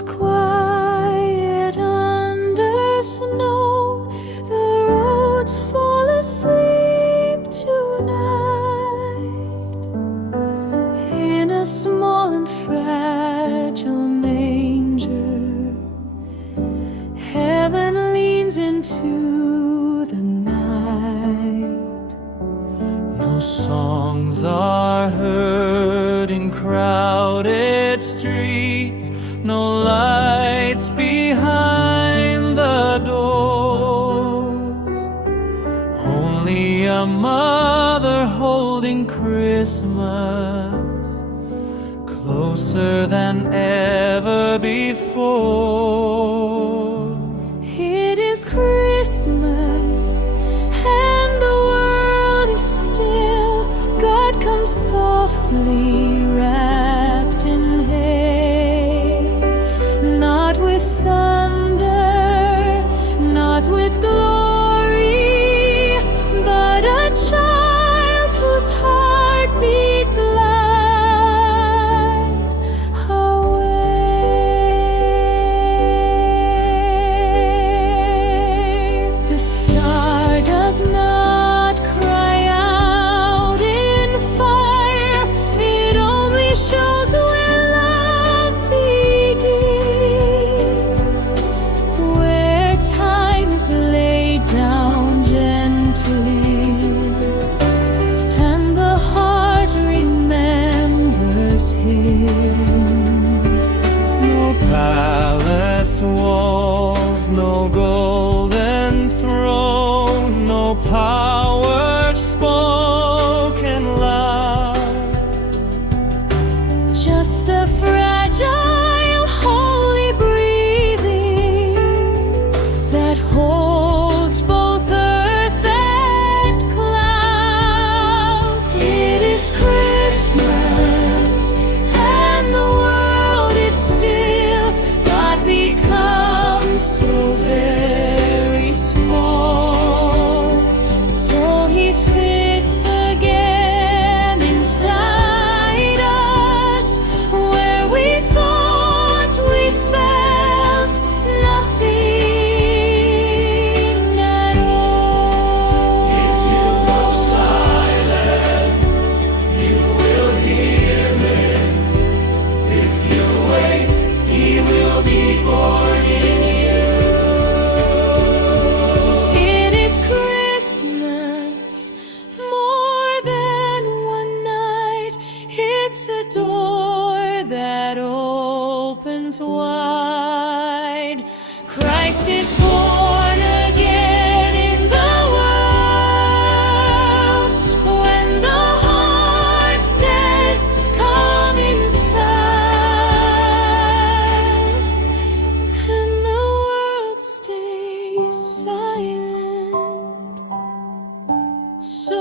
was quiet under snow. The roads fall asleep tonight. In a small and fragile manger, heaven leans into the night. No songs are heard in crowded streets, no lights behind the doors. Only a mother holding Christmas closer than ever before. It is Christmas and the world is still. God comes softly wrapped in hay, not with thunder, not with glory, but a child whose heart beats light away. The star does not cry out in fire, it only shows where love begins, where time is laid down gently, and the heart remembers him. No palace walls, no golden throne, no power spoken loud, just a fragile holy breathing that holds both earth and clouds. It is Christmas and the world is still. God becomes so very small, so he fits again inside us, where we thought we felt nothing at all. If you go silent, you will hear him. If you wait, he will be born in you. It is Christmas, more than one night. It's a door that opens wide. Christ is born again in the world. When the heart says, "Come inside," and the world stays silent, so